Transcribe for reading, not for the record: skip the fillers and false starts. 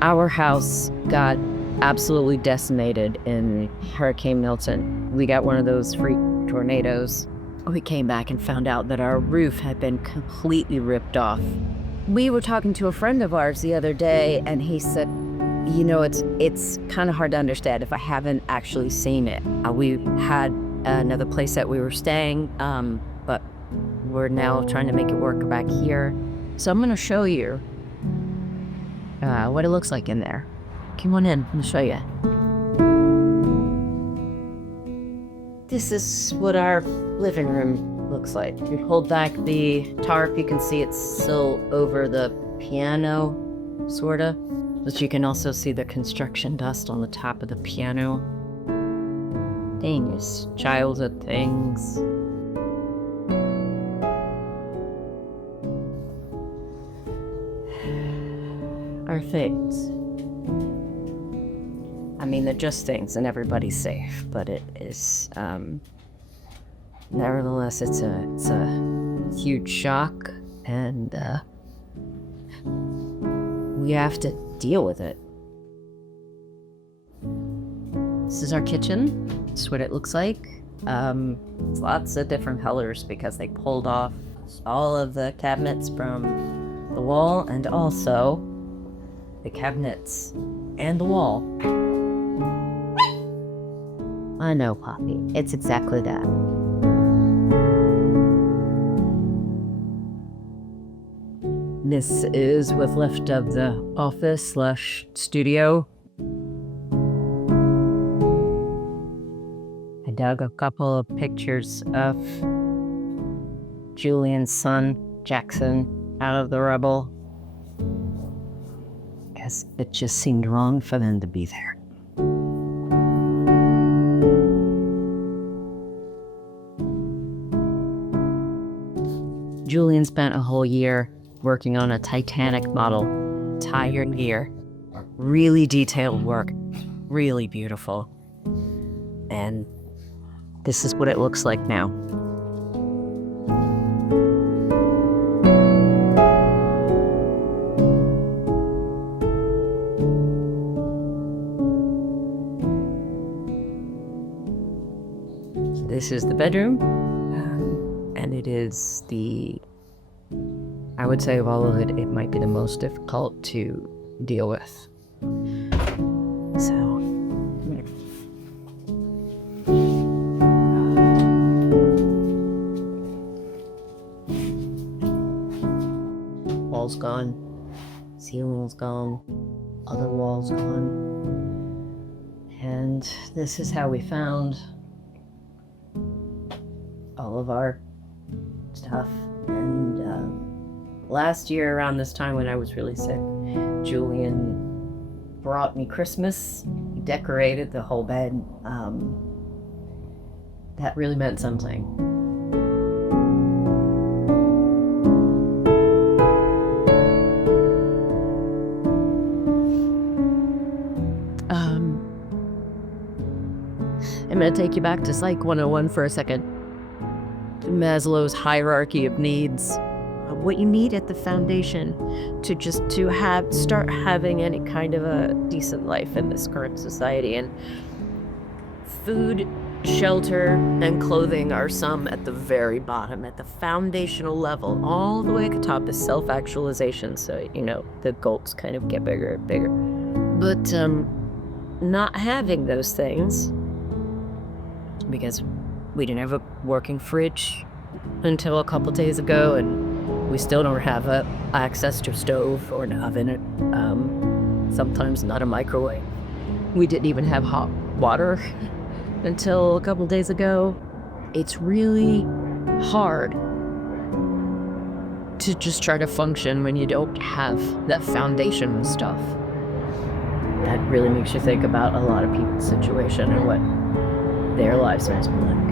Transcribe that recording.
Our house got absolutely decimated in Hurricane Milton. We got one of those freak tornadoes. We came back and found out that our roof had been completely ripped off. We were talking to a friend of ours the other day, and he said, it's kind of hard to understand if I haven't actually seen it. We had another place that we were staying, but we're now trying to make it work back here. So I'm going to show you what it looks like in there. Come on in, I'll show you. This is what our living room looks like. If you hold back the tarp, you can see it's still over the piano, sorta. But you can also see the construction dust on the top of the piano. Things, childhood things. Are things. I mean, they're just things and everybody's safe, but it is, nevertheless, it's a huge shock, and we have to deal with it. This is our kitchen. This is what it looks like. It's lots of different colors because they pulled off all of the cabinets from the wall, and also the cabinets and the wall. I know, Poppy. It's exactly that. This is what's left of the office/studio. I dug a couple of pictures of Julian's son, Jackson, out of the rubble, because it just seemed wrong for them to be there. Julian spent a whole year working on a Titanic model, entire year. Really detailed work, really beautiful. And this is what it looks like now. This is the bedroom, and it is I would say of all of it, it might be the most difficult to deal with. So, wall's gone, ceiling's gone, other wall's gone, and this is how we found all of our stuff. And last year around this time when I was really sick, Julian brought me Christmas. He decorated the whole bed. That really meant something. I'm gonna take you back to Psych 101 for a second. Maslow's hierarchy of needs. What you need at the foundation to start having any kind of a decent life in this current society. And food, shelter, and clothing are some at the very bottom, at the foundational level. All the way at the top is self-actualization, so, the goals kind of get bigger and bigger. But not having those things, because we didn't have a working fridge until a couple days ago, and we still don't have access to a stove or an oven, sometimes not a microwave. We didn't even have hot water until a couple days ago. It's really hard to just try to function when you don't have that foundational stuff. That really makes you think about a lot of people's situation and what their lives must be like.